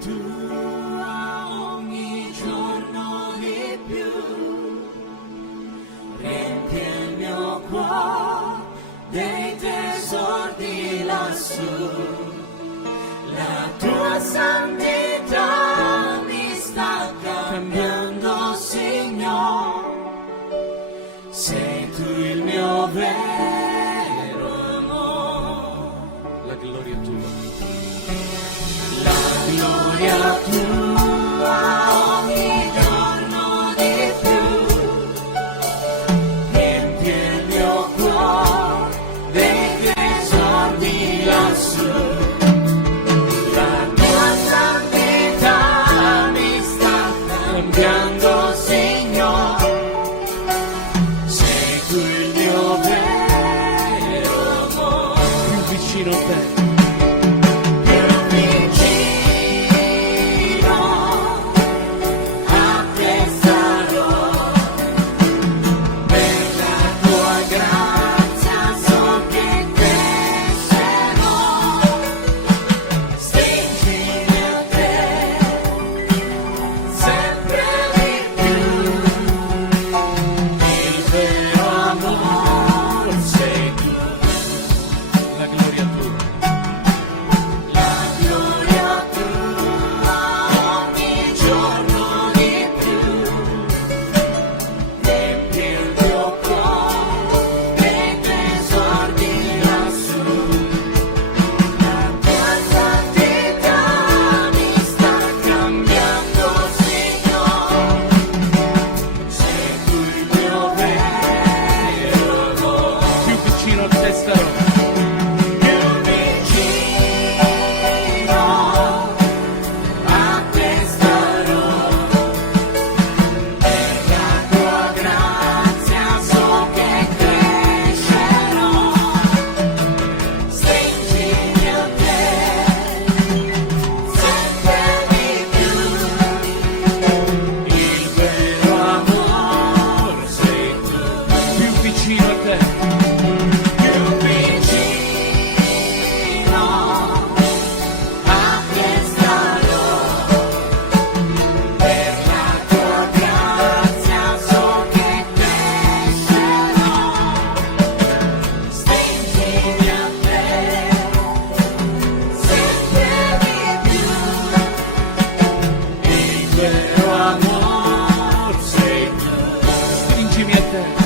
tua ogni giorno di più, riempi il mio cuore dei tesori lassù, la tua santità mi sta cambiando, Signore, sei tu il mio vero amore, la gloria tua. La gloria tua ogni giorno di più, riempi il mio cuore dei tesori lassù, la tua santità mi sta cambiando, Signore, sei tu il mio vero amore, più vicino a te. Stringimi a te.